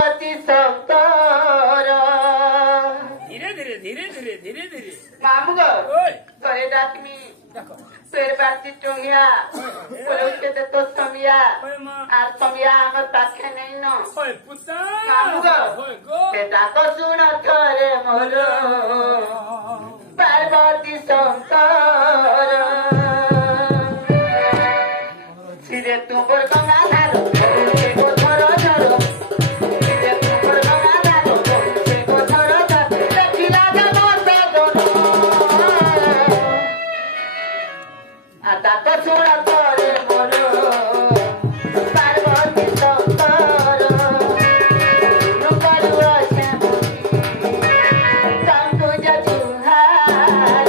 अति शंकर धीरे धीरे धीरे धीरे धीरे धीरे मामू गो ओए करे डाकमी देखो पेड़ बाती टोंगिया बोले ते तो समिया ओए मां आ समिया हमर पाखे नहीं न ओए पुता मामू गो ओए गो बेटा को सुन करे मोर पार्वती शंकर सिरे तुमर गंगा धारो को धरो धरो सिरे तुमर गंगा धारो को धरो धरो देखिला जमते दोनो आता तो सुन करे मोर पार्वती शंकर रूपल वचन तम तुझ जुहार